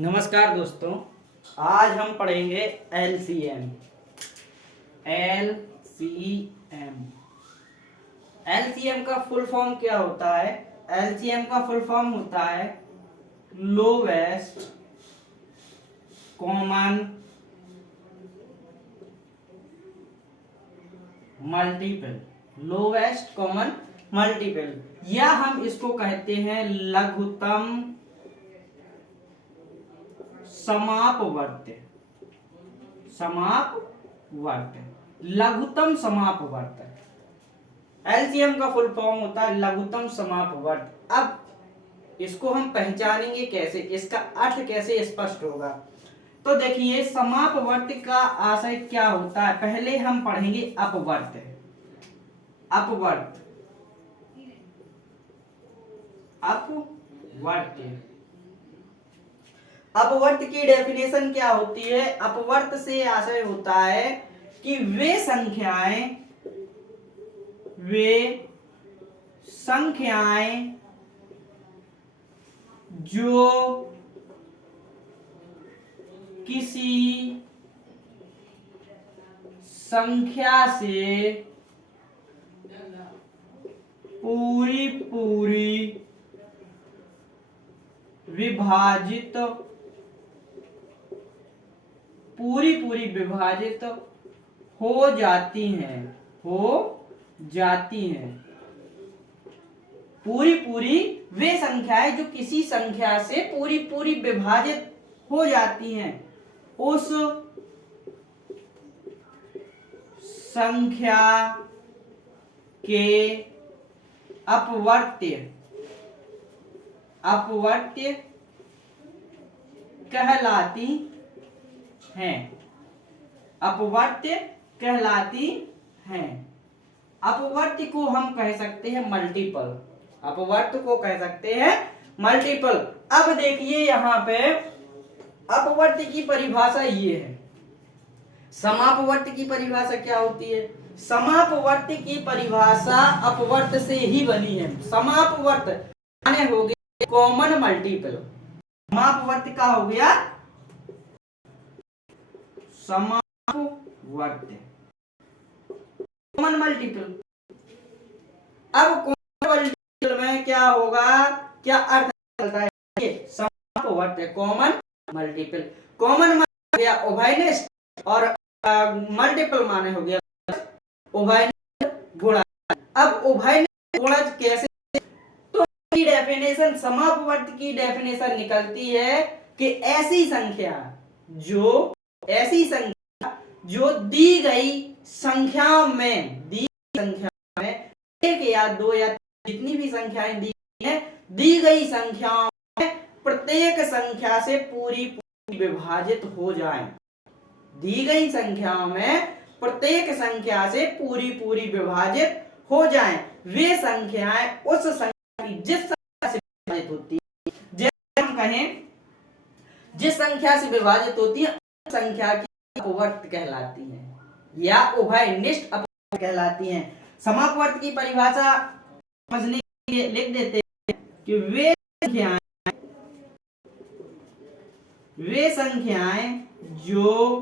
नमस्कार दोस्तों, आज हम पढ़ेंगे एलसीएम। एलसीएम एलसीएम का फुल फॉर्म क्या होता है? एलसीएम का फुल फॉर्म होता है lowest common multiple. Lowest common multiple, या हम इसको कहते हैं लघुत्तम समापवर्त्य। लघुत्तम समापवर्त। एलसीएम का फुल फॉर्म होता है लघुत्तम समापवर्त। अब इसको हम पहचानेंगे कैसे, इसका अर्थ कैसे स्पष्ट होगा? तो देखिए, समापवर्त का आशय क्या होता है, पहले हम पढ़ेंगे अपवर्त। अपवर्त अपवर्त की डेफिनेशन क्या होती है? अपवर्त से आशय होता है कि वे संख्याएं जो किसी संख्या से पूरी पूरी विभाजित हो जाती हैं। पूरी वे संख्याएं जो किसी संख्या से पूरी विभाजित हो जाती हैं, उस संख्या के अपवर्त्य कहलाती हैं। अपवर्त्य कहलाती हैं। अपवर्त्य को हम कह सकते हैं मल्टीपल। अपवर्त्य को कह सकते हैं मल्टीपल। अब देखिए, यहां पे अपवर्त्य की परिभाषा ये है। समापवर्त्य की परिभाषा क्या होती है? समापवर्त्य की परिभाषा अपवर्त्य से ही बनी है। समापवर्त्य माने हो गया कॉमन मल्टीपल। समापवर्त्य का हो गया समापवर्त्य कॉमन मल्टीपल। अब कॉमन मल्टीपल में क्या होगा, क्या अर्थ निकलता है? समापवर्त्य कॉमन मल्टीपल। कॉमन माने हो गया उभयनिष्ठ और मल्टीपल माने हो गया उभयनिष्ठ गुणज। अब उभयनिष्ठ गुणज कैसे? तो डेफिनेशन, समापवर्त्य की डेफिनेशन निकलती है कि ऐसी संख्या जो दी गई संख्या में एक या दो या जितनी भी संख्याएं दी गई हैं, दी गई संख्याओं में प्रत्येक संख्या से पूरी विभाजित हो जाए। दी गई संख्याओं में प्रत्येक संख्या से पूरी विभाजित हो जाए। वे संख्याएं उस संख्या की जिस संख्या से विभाजित होती है, जैसे हम कहें जिस संख्या से विभाजित होती है उस संख्या की अपवर्त्य कहलाती है या उभयनिष्ठ अपवर्त्य कहलाती हैं। समापवर्त्य की परिभाषा समझने के लिए लिख देते हैं कि वे संख्याएं जो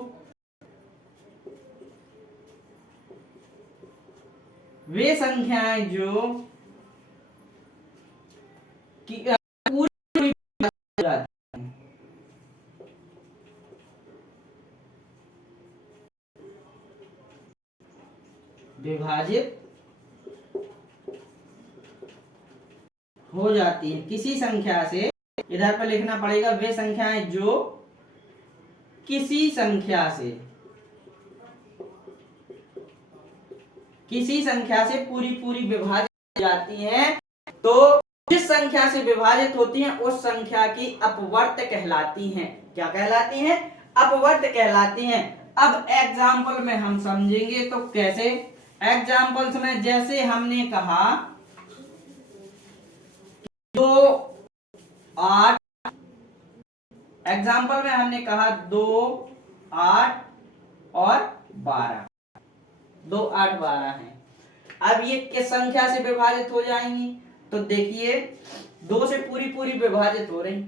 पूरी विभाजित हो जाती है किसी संख्या से। इधर पर लिखना पड़ेगा वे संख्याएं जो किसी संख्या से पूरी विभाजित हो जाती हैं। तो जिस संख्या से विभाजित होती हैं उस संख्या की अपवर्त्य कहलाती हैं। क्या कहलाती हैं? अपवर्त्य कहलाती हैं। अब एग्जाम्पल में हम समझेंगे तो कैसे। एग्जाम्पल्स में जैसे हमने कहा 2 8, एग्जाम्पल में हमने कहा 2 8 और 12। 2 8 12 है। अब ये किस संख्या से विभाजित हो जाएंगी? तो देखिए 2 से पूरी विभाजित हो रही,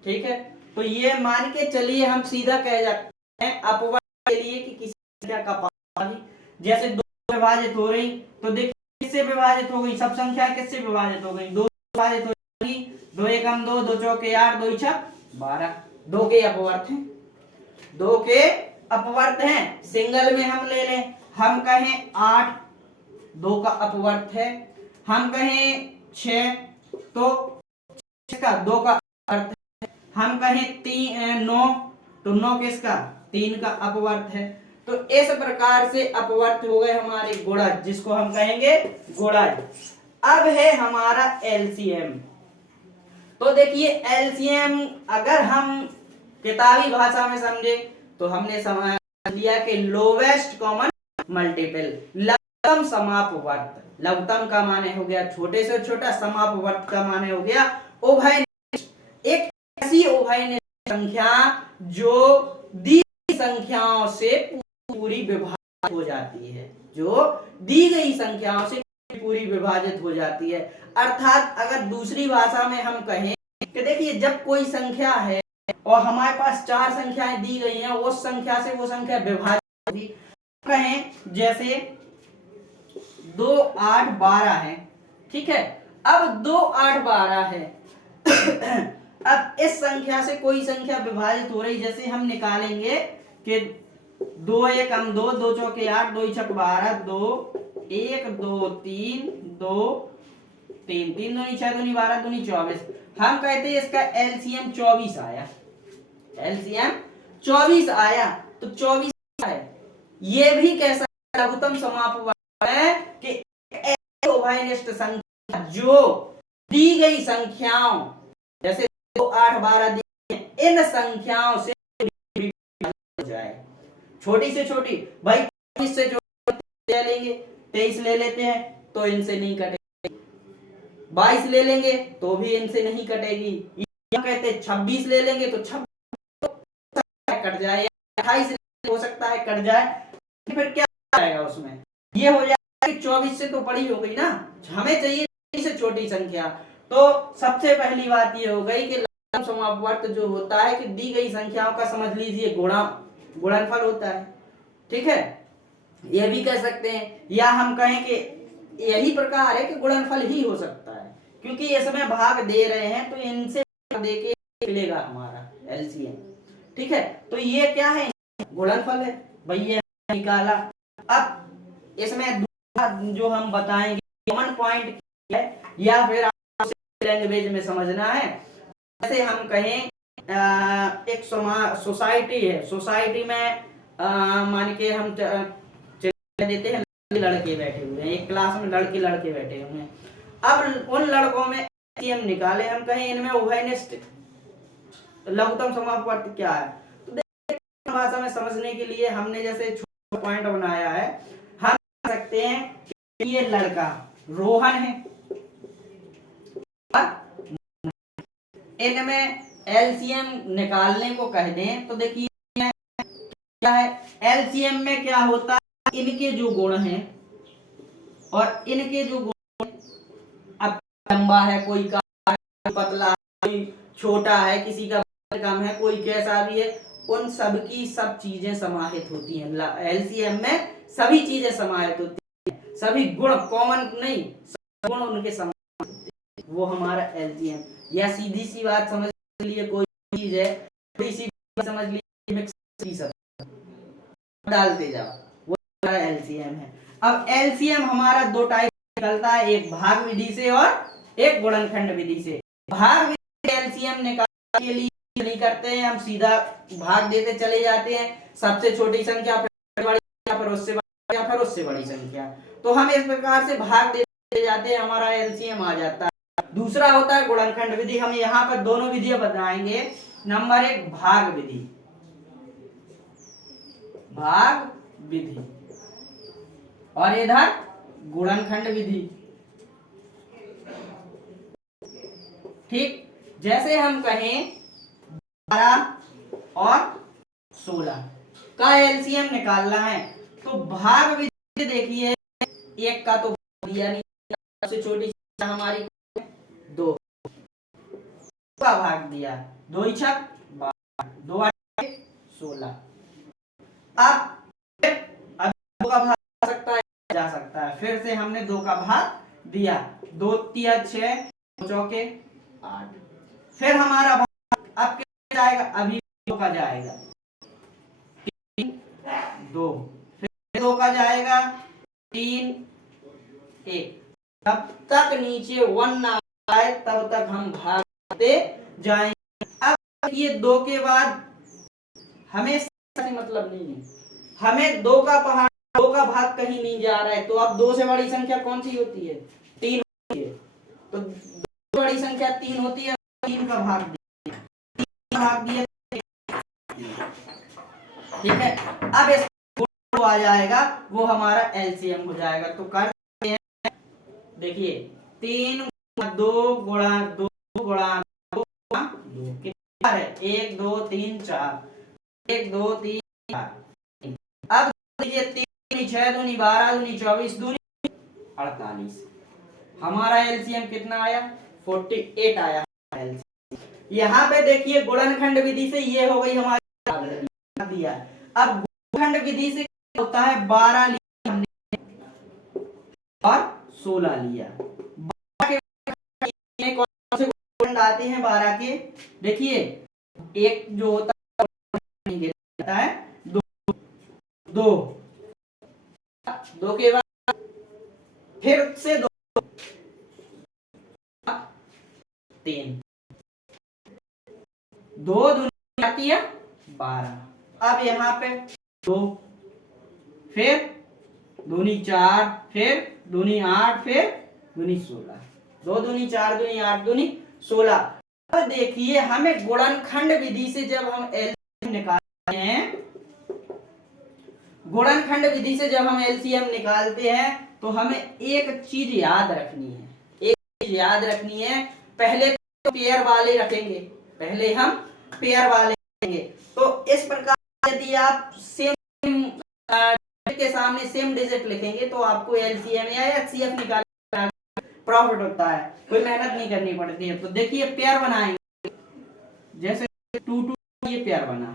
ठीक है। तो ये मान के चलिए हम सीधा कह सकते हैं अपवर्त के लिए कि किसी संख्या का पावर, जैसे 2 विभाजित हो रही तो देखिए किससे विभाजित हो गई, सब संख्या किससे विभाजित हो गई, 2 विभाजित हो गई, 2 एकम 2, 2 चौके 8, 2 छक 12, 2 के अपवर्त हैं, 2 के अपवर्त हैं। सिंगल में हम ले लें, हम कहें 8, 2 का अपवर्त है, हम कहें 6 तो 6 का 2 का अपवर्त है, हम कहें 9 तो 9 किसका 3 का अपवर्त है। तो इस प्रकार से अपवर्त हो गए हमारे गुणज, जिसको हम कहेंगे गुणज। अब है हमारा एलसीएम। तो देखिए एलसीएम अगर हम किताबी भाषा में समझे तो हमने समझ लिया कि लोवेस्ट कॉमन मल्टीपल, लघुत्तम समापवर्त। लघुत्तम का माने हो गया छोटे से छोटा, समापवर्त का माने हो गया उभयनिष्ठ। एक ऐसी उभयनिष्ठ संख्या जो दी गई संख्याओं से पूरी विभाजित हो जाती है, जो दी गई संख्याओं से पूरी विभाजित हो जाती है। अर्थात अगर दूसरी भाषा में हम कहें कि देखिए जब कोई संख्या है और हमारे पास 4 संख्याएं दी गई हैं, उस संख्या से वो संख्या विभाजित होगी। कहें जैसे 2, 8, 12 है, ठीक है। अब 2, 8, 12 है अब इस संख्या से कोई संख्या विभाजित हो रही, जैसे हम निकालेंगे कि 2 एकम 2, 2 चौके 8, 2 छक 12, 2 1 2 3 2 3 3 दूनी 6 दूनी 12 दूनी 24। हम कहते हैं इसका एलसीएम 24 आया, एलसीएम 24 आया। तो 24 है, ये भी कैसा लघुत्तम समापवर्त है कि उभयनिष्ठ संख्या जो दी गई संख्याओं जैसे 2, 8, 12 दी इन संख्याओं से हो जाए, छोटी से छोटी। भाई 24 से छोटी ले लेंगे, 23 ले लेते हैं तो इनसे नहीं कटेगी, 22 ले लेंगे तो भी इनसे नहीं कटेगी, या कहते 26 ले लेंगे तो 26 कट जाए, 28 हो सकता है कट जाए, फिर क्या आएगा उसमें, ये हो जाएगा कि 24 से तो बड़ी हो गई ना, हमें चाहिए से छोटी संख्या। तो सबसे पहली बात ये हो गई कि लघुत्तम समापवर्त जो होता है कि दी गई संख्याओं का समझ लीजिए गुणनफल होता है, ठीक है। यह भी कह सकते हैं, या हम कहें कि यही प्रकार है कि गुणनफल ही हो सकता है, क्योंकि इसमें भाग दे रहे हैं तो इनसे दे के मिलेगा हमारा एलसीएम, ठीक है। तो ये क्या है, गुणनफल है भैया निकाला। अब इसमें जो हम बताएंगे कॉमन पॉइंट है, या फिर लैंग्वेज में समझना है। जैसे हम कहें एक सोसाइटी है, सोसाइटी में मान के हम देते हैं लड़के बैठे हुए हैं, एक क्लास में लड़के बैठे हुए हैं। अब उन लड़कों में एलसीएम निकाले, हम कहें इनमें उभयनिष्ठ लघुत्तम समापवर्त क्या है। तो देखिए भाषा में समझने के लिए हमने जैसे छोटा पॉइंट बनाया है, हम कह सकते हैं कि ये लड़का रोहन है, इनमें एलसीएम निकालने को कह दें तो देखिए क्या है, एलसीएम में क्या होता है, इनके जो गुण हैं और इनके जो गुण, अब लंबा है, कोई का पतला है, कोई छोटा है, किसी का कम है, कोई कैसा भी है, उन सब की सब चीजें समाहित होती हैं एलसीएम में, सभी चीजें समाहित होती हैं, सभी गुण कॉमन नहीं, गुण उनके समाहित होते हैं, वो हमारा एलसीएम। या सीधी सी बात समझ लिए, कोई चीज है थोड़ी सी समझ लीजिए, मिक्स सब डालते जाओ, वो हमारा एलसीएम है। अब एलसीएम हमारा दो टाइप निकलता है, एक भाग विधि से और एक गुणनखंड विधि से। भाग विधि एलसीएम निकालने के लिए नहीं करते हैं, हम सीधा भाग देते चले जाते हैं, सबसे छोटी संख्या फिर बड़ी संख्या, फिर उससे बड़ी या फिर उससे बड़ी संख्या, तो हम इस प्रकार से भाग देते जाते हैं, हमारा एलसीएम आ जाता है। दूसरा होता है गुणनखंड विधि, हम यहाँ पर दोनों विधियां बताएंगे। नंबर 1 भाग विधि, भाग विधि, और इधर गुणनखंड विधि, ठीक। जैसे हम कहें 12 और 16 का एलसीएम निकालना है, तो भाग विधि देखिए, एक का तो दिया नहीं, सबसे छोटी हमारी 2, का भाग दिया, 2 ही छक 12, 2 8 16। अब 2 का भाग जा सकता है, फिर से हमने 2 का भाग दिया, 2 तिया 6, 2 चौके 8। फिर हमारा भाग अब क्या जाएगा, अभी 2 का जाएगा, 3 2, फिर 2 का जाएगा 3 1। तब तक नीचे 1 ना आए तब तक हम भागते जाएंगे। अब ये 2 के बाद हमें मतलब नहीं है, हमें 2 का भाग कहीं नहीं जा रहा है, तो अब 2 से बड़ी संख्या कौन सी होती है, 3 होती है। तो 2 से बड़ी संख्या 3 होती है, 3 का भाग दिया, 3 का भाग दिया, ठीक है। अब इस आ जाएगा, वो हमारा एलसीएम हो जाएगा। तो करते हैं, देखिए 3 2 गुणा 2 गुणा 2 गुणा 2 कितना है, 1 2 3 4, 1 2 3 4। अब देखिए 3 6 दूनी 12 दूनी 24 दूनी 48। हमारा एलसीएम कितना आया, 48 आया एलसीएम। यहाँ पे देखिए गुणनखंड विधि से ये हो गई हमारी दिया। अब गुणनखंड विधि से होता है 12 लिया और 16 लिया। 12 के कौन से गुणनखंड आते हैं 12 के, देखिए एक जो होता है 2 2 2 के बाद फिर से 2 3 2 दूनी आती है 12। अब यहाँ पे 2, फिर दूनी 4, फिर दूनी 8, फिर दूनी 16, 2 दूनी 4 दूनी 8 दूनी 16। अब देखिए हमें गुणनखंड विधि से जब हम एलसीएम निकालते हैं, गुणनखंड विधि से जब हम एलसीएम निकालते हैं तो हमें एक चीज याद रखनी है, एक चीज याद रखनी है। पहले तो पेयर वाले रखेंगे, पहले हम पेयर वाले रखेंगे। तो इस प्रकार यदि आप सेम के सामने सेम डिजिट लिखेंगे तो आपको एलसीएम या एचसीएफ निकालना प्रॉफिट होता है, कोई मेहनत नहीं करनी पड़ती है। तो देखिए पेयर बनाएंगे, जैसे 2 2 ये पेयर बना,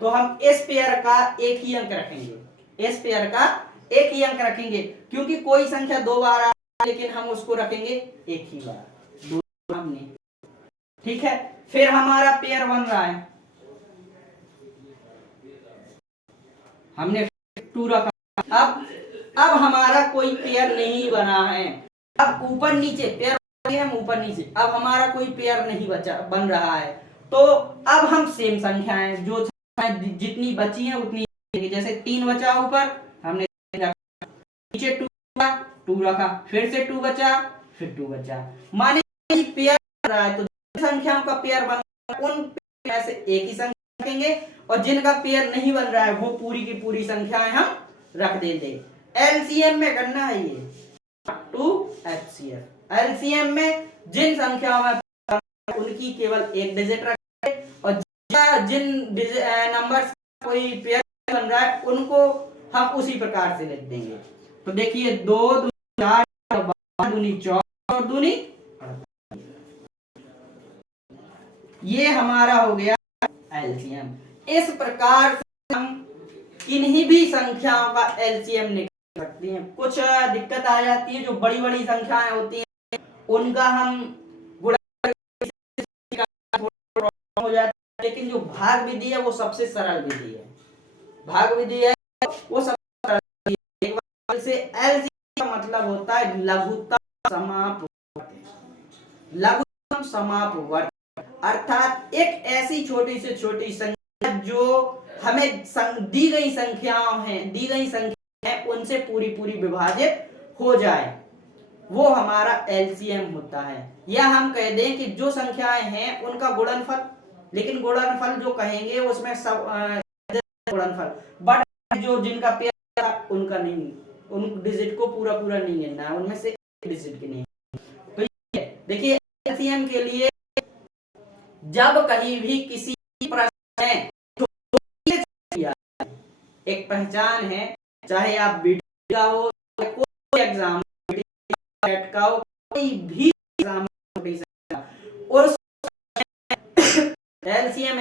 तो हम इस पेयर का एक ही अंक रखेंगे, इस पेयर का एक ही अंक रखेंगे, क्योंकि कोई संख्या 2 बार आ लेकिन हम उसको रखेंगे एक ही बार, 2 हमने, ठीक है। फिर हमारा पेयर बन रहा है, हमने 2 रखा। अब हमारा कोई पेयर नहीं बना है, अब ऊपर नीचे पेयर हम ऊपर नीचे, अब हमारा कोई पेयर नहीं बचा बन रहा है। तो अब हम सेम संख्याएं जो जितनी बची हैं उतनी, जैसे 3 बचा ऊपर हमने नीचे 2 रखा, फिर से 2 बचा, फिर 2 बचा, माने पेयर बन रहा है। तो संख्याओं का पेयर बन, उन में से एक ही संख्या रखेंगे और जिनका पेयर नहीं बन रहा है वो पूरी की पूरी संख्याएं हम रख देंगे। एलसीएम में करना है ये टू एचसीएफ। एलसीएम में जिन संख्याओं में उनकी केवल एक डिजिट रखेंगे और जिन नंबर्स कोई पेयर बन रहा है उनको हम उसी प्रकार से लिख देंगे। तो देखिए 2 2 4 12 दूनी 14 और दूनी 48, ये हमारा हो गया एलसीएम। इस प्रकार से हम किन्हीं भी संख्याओं का एलसीएम निकाल सकते हैं। कुछ दिक्कत आ जाती है, जो बड़ी बड़ी संख्याएं होती हैं उनका हम गुणा हो जाता है, लेकिन जो भाग विधि है वो सबसे सरल विधि है, भाग विधि है वो सबसे सरल विधि है। एक बार से एलसीएम का मतलब होता है लघुत्तम समापवर्त, लघुत्तम समापवर्त अर्थात एक ऐसी छोटी से छोटी संख्या जो हमें दी गई संख्याओं हैं उनसे पूरी पूरी विभाजित हो जाए, वो हमारा एलसीएम होता है। या हम कह दें कि जो संख्याएं हैं उनका गुणनफल, लेकिन गुणनफल जो कहेंगे उसमें सब गुणनफल, बट जो जिनका पेयर उनका नहीं, उन डिजिट को पूरा पूरा नहीं गिनना है, उनमें से एक डिजिट गिने। तो देखिए एलसीएम के लिए जब कहीं भी किसी प्रश्न में एक पहचान है, चाहे आप बीटी का हो, कोई एग्जाम का हो, कोई भी एग्जाम, और एलसीएम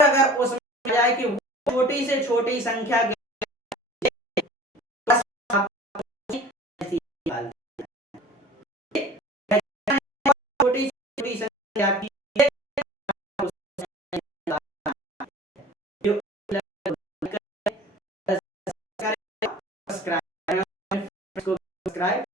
अगर उसमें आ जाए कि छोटी से छोटी संख्या के छोटी से छोटी संख्या की सब्सक्राइब